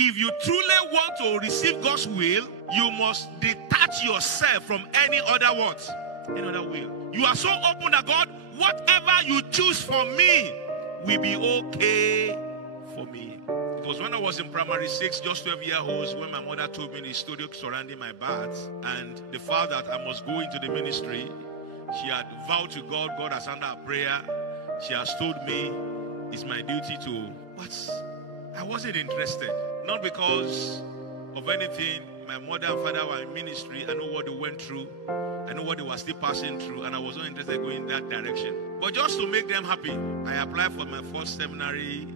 If you truly want to receive God's will, you must detach yourself from any other what? Any other will. You are so open that God, whatever you choose for me will be okay for me. It was when I was in primary 6, just 12 years old, when my mother told me the studio surrounding my bath and the fact that I must go into the ministry. She had vowed to God, God has answered her prayer. She has told me it's my duty to, but I wasn't interested. Not because of anything. My mother and father were in ministry. I know what they went through. I know what they were still passing through. And I was not interested in going in that direction. But just to make them happy, I applied for my first seminary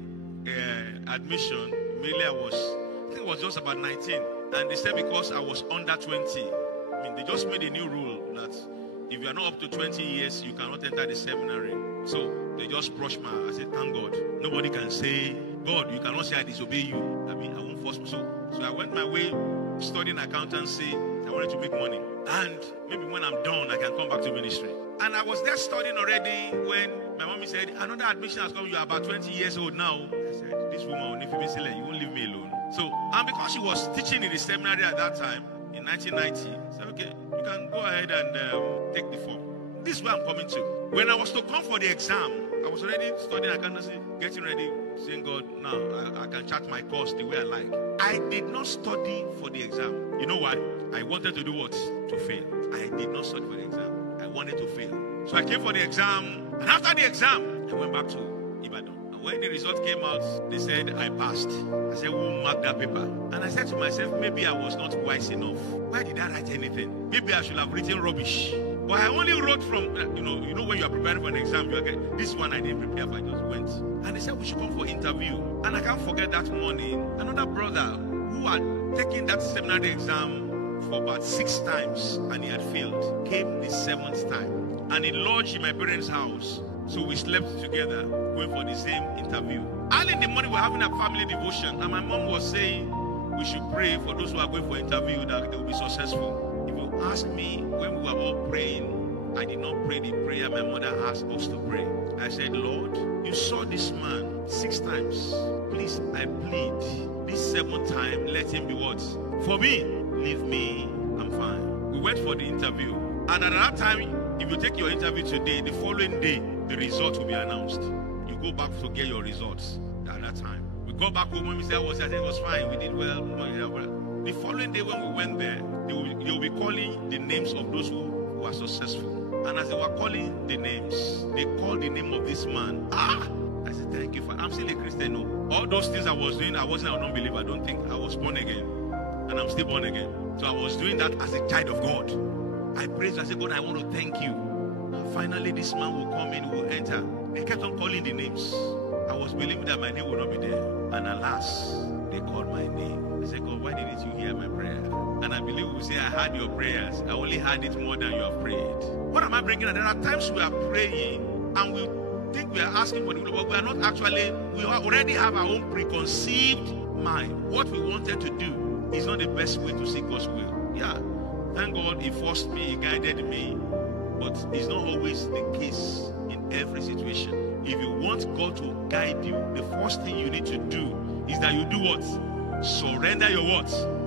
admission. Mainly I think it was just about 19. And they said because I was under 20. I mean, they just made a new rule that if you are not up to 20 years, you cannot enter the seminary. So they just brushed my. I said, thank God. Nobody can say, God, you cannot say I disobey you. I mean, I won't force myself. So I went my way studying accountancy. I wanted to make money. And maybe when I'm done, I can come back to ministry. And I was there studying already when my mommy said, another admission has come. You are about 20 years old now. I said, this woman will leave me silent. You won't leave me alone. So, and because she was teaching in the seminary at that time, in 1990, I said, okay, you can go ahead and take the form. This is where I'm coming to. When I was to come for the exam, I was already studying accountancy, getting ready, saying, God, now I can chart my course the way I like. I did not study for the exam. You know why? I wanted to do what? To fail. I did not study for the exam. I wanted to fail. So I came for the exam, and after the exam, I went back to Ibadan. And when the result came out, they said I passed. I said, who marked that paper? And I said to myself, maybe I was not wise enough. Why did I write anything? Maybe I should have written rubbish. But I only wrote from, you know when you are preparing for an exam, you get this one I didn't prepare for, I just went. And they said we should come for interview. And I can't forget that morning, another brother who had taken that seminary exam for about 6 times and he had failed, came the 7th time. And he lodged in my parents' house. So we slept together, going for the same interview. Early in the morning, we were having a family devotion. And my mom was saying we should pray for those who are going for interview that they will be successful. Ask me when we were all praying, I did not pray the prayer my mother asked us to pray. I said, Lord, you saw this man 6 times. Please, I plead, this 7th time, let him be what? For me, leave me, I'm fine. We went for the interview. And at that time, if you take your interview today, the following day, the result will be announced. You go back to get your results at that time. We go back home when we said, I said it was fine, we did well. The following day when we went there, they will be calling the names of those who were successful. And as they were calling the names, they called the name of this man. I said, thank you. I'm still a Christian. No. All those things I was doing, I wasn't a non-believer. I don't think I was born again. And I'm still born again. So I was doing that as a child of God. I praised, I said, God, I want to thank you. And finally, this man will come in, will enter. They kept on calling the names. I was believing that my name would not be there. And alas, they called my name. I said, God, why didn't you hear my prayer? And I believe we say, I heard your prayers. I only heard it more than you have prayed. What am I bringing up? There are times we are praying and we think we are asking for the will, but we are not actually, we already have our own preconceived mind. What we wanted to do is not the best way to seek God's will. Yeah, thank God he forced me, he guided me, but it's not always the case in every situation. If you want God to guide you, the first thing you need to do is that you do what? Surrender your what?